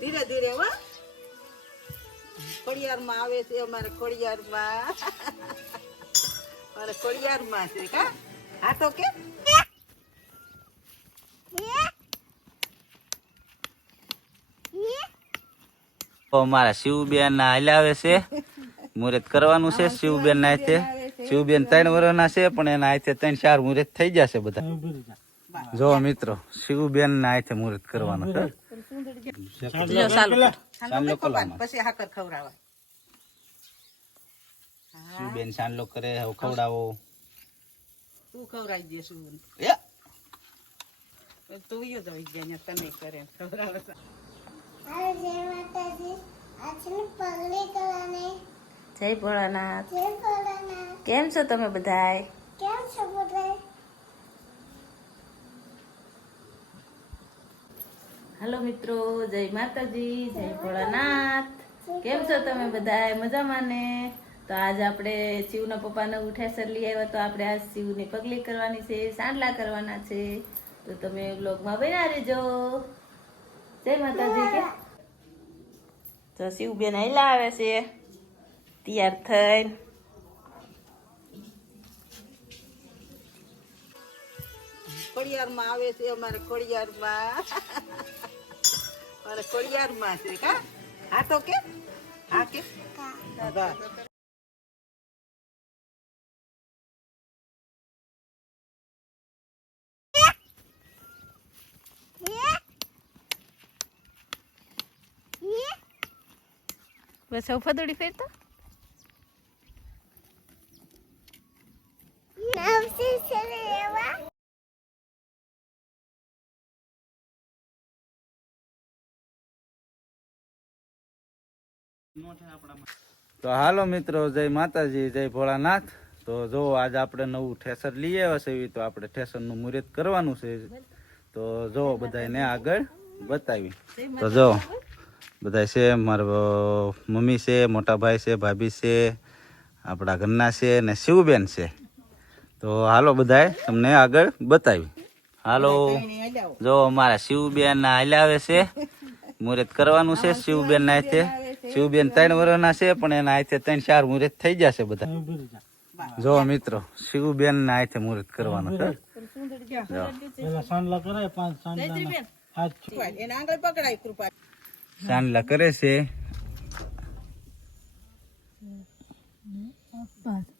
ધીરે ધીરે હો. ખોડિયારમાં આવે છે અમારે ખોડિયારમાં. અમારે ખોડિયારમાં છે કા? હા તો કે? અમારા મારા શિવબેન હલાવે છે. મુહૂર્ત કરવાનું છે શિવબેન ના હાથે. શિવબેન ત્રણ વર્ષના છે પણ એના હાથે ત્રણ ચાર મુહૂર્ત થઈ જશે બધા. જો મિત્રો શિવબેન ના હાથે મુહૂર્ત કરવાનું છે. લ્યો, ચાલુ કર. પછી હાકર હવે ખવડાવો તું ખવડાવી દેશું એ, તું યો જઈ ગયા તને કરે ખવડાવે છે. જય ભોળાનાથ કેમ છો તમે બધાય હાલો મિત્રો, જય માતાજી, જય ભોળાનાથ. કેમ છો તમે બધા મજામાં ને? તો આજ આપણે શિવના પપ્પાને ઉઠેસર લઈ આવ્યા, તો આપણે આજ શિવની પગલી કરવાની છે, સાંડલા કરવાના છે. તો તમે બ્લોગમાં બન્યા રહેજો. જય માતાજી કે? તો શિવબેન હેલા આવે છે, તૈયાર થઈને. ખોડિયારમાં આવે છે, અમારે ખોડિયારમાં. અમારે ખોડિયારમાં છે, કા? હા તો કે? હા કે? બસ. બસ ફદોડી ફેરતો? તો હાલો મિત્રો જય માતાજી જય ભોળાનાથ. તો જો આજ આપણે નવું ઠેસર લઈ આવ્યા છે એવી તો આપણે ઠેસરનું મુહૂર્ત કરવાનું છે. તો જો બધાને આગળ બતાવી. તો જો બધા છે મારા મમ્મી છે મોટા ભાઈ છે ભાભી છે આપણા ઘરના છે ને શિવબેન છે. તો હાલો બધાએ તમને આગળ બતાવી. હાલો. જો અમારા શિવબેન હલાવે છે. મુહૂર્ત કરવાનું છે શિવબેન ના શિવબેન ત્રણ વર્ષના છે પણ એના હાથે ત્રણ ચાર મુહૂર્ત થઈ જશે બધા. જો. મિત્રો શિવબેન ના હાથે મુહૂર્ત કરવાનો છે. એને આગળ પકડાય કૃપા ચાંદલા કરે છે.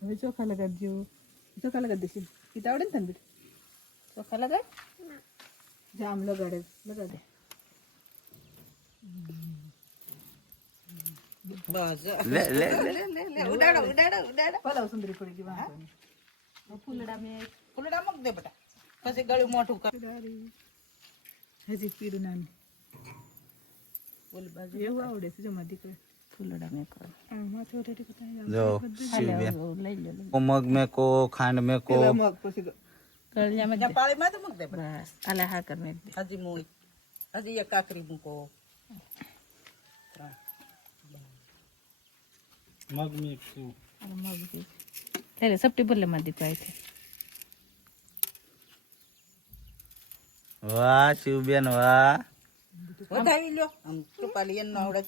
હવે ચોખા લગાડજો. ચોખા લગાડી દેશે પિતા આવડે ને તને ચોખા લગાડ? જામ લગાડે લગાડે. લે લે લે લે ઉડાડો ઉડાડો ઉડાડો પલાવ સુંદરી પડી ગઈ વાંધો ફૂલડા મે ફૂલડા મૂક દે બેટા પછી ગળું મોટું કર હજી પીડું નાનું ઓલી બાજુ એવું આવડે છે જમા દીકરા ફૂલડા મેં કરો આમાં થોડી થોડી કથા જો શિવબેન લઈ લો કો મગ મેકો ખાંડ મેકો મગ પછી કળિયા મેં પાળીમાં તો મૂક દે બેટા બસ આલે હા કર મેં હજી મૂક હજી એક કાકરી મૂકો સપટી બોલે માં દીપાય છે વાહ શિવબેન વાહ વધાવી લ્યો આમ કૃપાલી એનો આવડે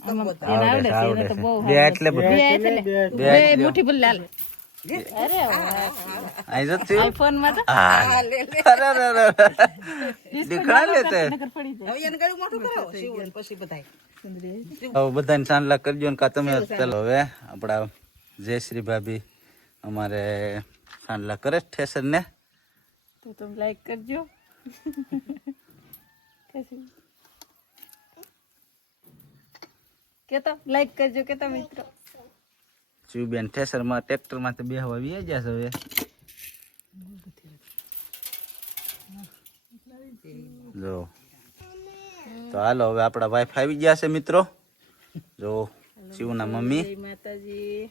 હવે બધાને સાંડલા કરજો ને કા તમે ચાલો. હવે આપણા જયશ્રી ભાભી અમારે સાંડલા કરે ઠેસર ને તો તમે લાઈક કરજો. કેતો લાઈક કરજો કેતો મિત્રો. શિવબેન ઠેસર ટ્રેક્ટરમાં તો બેહવા ગયા છે હવે. જો. તો હાલો હવે આપણા વાઈફ આવી ગયા છે મિત્રો. જો શિવના મમ્મી. માતાજી.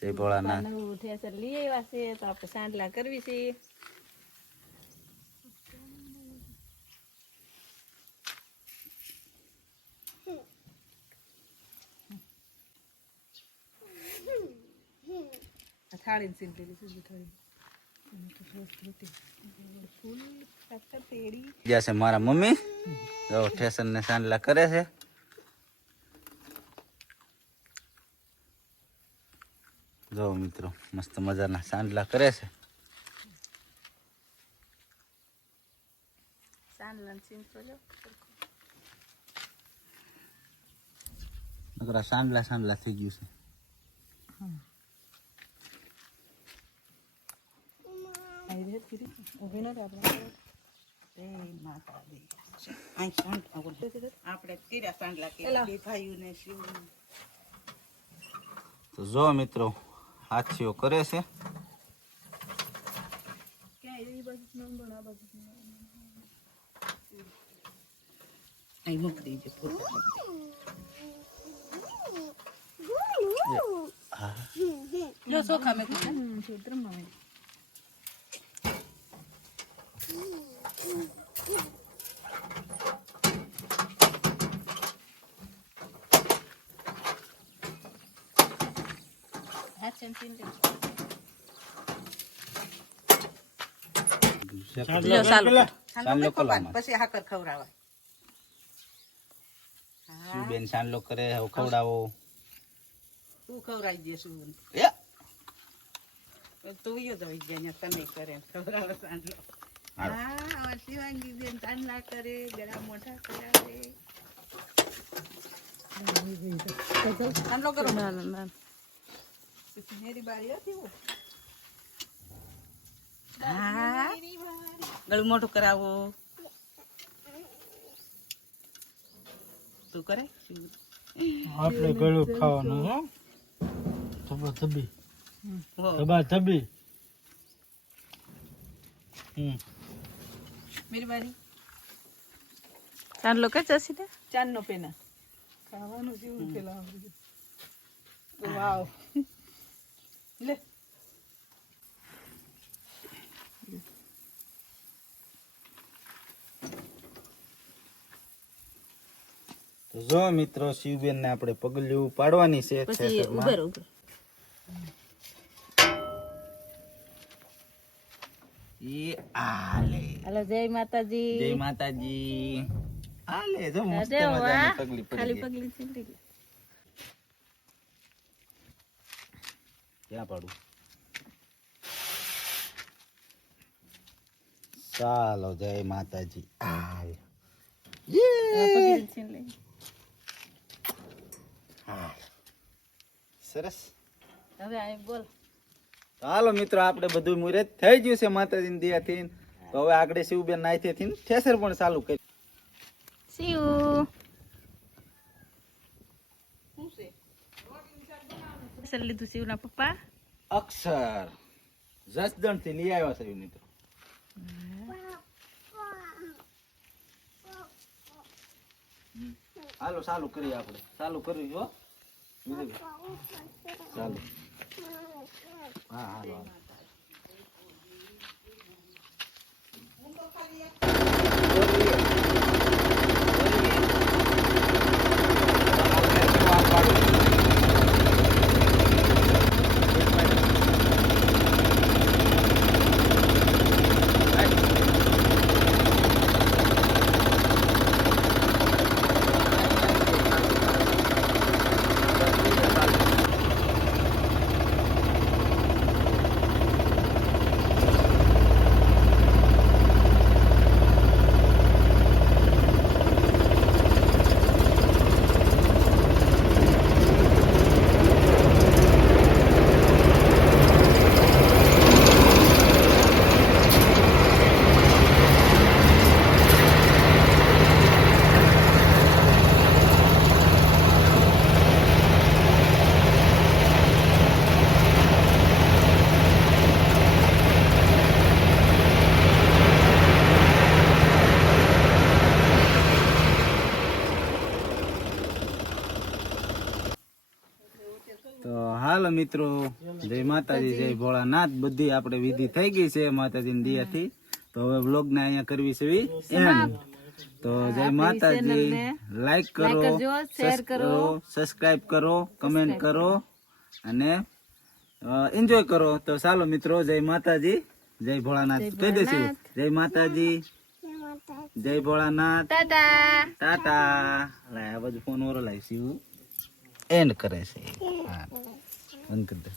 જય ભોળાનાથ. ઠેસર લઈ આવ્યા છે તો આપણે સાંડલા કરવી છે. થાળી સીલ દીધી સીધી થાળી જ્યાં છે મારા મમ્મી. જો ઠેસન ને સાંડલા કરે છે. જો મિત્રો મસ્ત મજાના સાંડલા કરે છે. નકરા સાંડલા સાંડલા થઈ ગયું છે. જય માતાજી અહીં શાંત આપણે કર્યા સાંડલા કર્યા બે ભાઈઓને શિવ. તો જો મિત્રો હાથીઓ કરે છે. અહીં મૂકી છે ફોટો જો ચોખા મેં. કીધા સાંડલો ખવાય કલામાં પછી હાકર ખવડાવાય શું બેન સાંડલો કરે હવે ખવડાવો તું ખવડાવી દે શું એ તું યો જઈ જાય તને કરે ને ખવડાવે સાંડલો હાલો. હા શિવાંગી બેન સાંડલા કરે ગળા મોટા કરાવે. સાંડલો કરો. મેરી બારી હતી वो ગળું મોટું કરાવો. તું કરે? આપણે ગળું ખાવાનું હો. થબા થબી હમ. મેરી બારી ચાંદલો કે ચાંદ નો પેના. ખાવાનું જેવું પેલા વાવ. લે. જો મિત્રો શિવબેન ને આપણે પગલું પાડવાની છે પછી ઉભર ઉભર. એ આલે. હાલો જય માતાજી. જય માતાજી. આલે જો મસ્ત મજાની પગલી પડી પગલી ચીંધી ગઈ. ક્યાં પાડું? ચાલો જય માતાજી. આલે. સરસ. હવે આ બોલ. હાલો મિત્રો આપણે બધું મુહૂર્ત થઈ ગયું છે માતાજીની દયાથી. તો હવે આગળ શિવબેન નાઈથી ઠેસર પણ ચાલુ કરી. શિવ. અસર લીધું શિવના પપ્પા. અક્ષર. જસદણથી લઈ આવ્યા છે મિત્રો. હાલો ચાલુ કરીએ આપણે. ચાલુ કર્યું હો. વિજયભાઈ. ચાલુ. હા હાલો હાલો. મિત્રો જય માતાજી જય ભોળાનાથ. બધી આપણે વિધિ થઈ ગઈ છે માતાજીની દિયાથી. તો હવે વ્લોગ ને અહીંયા કરવી છે એન્ડ તો જય માતાજી. લાઈક કરો કરજો, કરો. સબસ્ક્રાઇબ કરો કમેન્ટ કરો અને એન્જોય કરો. તો ચાલો મિત્રો જય માતાજી જય ભોળાનાથ. કહી દે શિવ જય માતાજી. જય ભોળાનાથ. ટાટા. ટાટા. લાય આ બાજુ ફોન ઓરો લાય શિવ. એન્ડ કરે છે. હા. እንግዲህ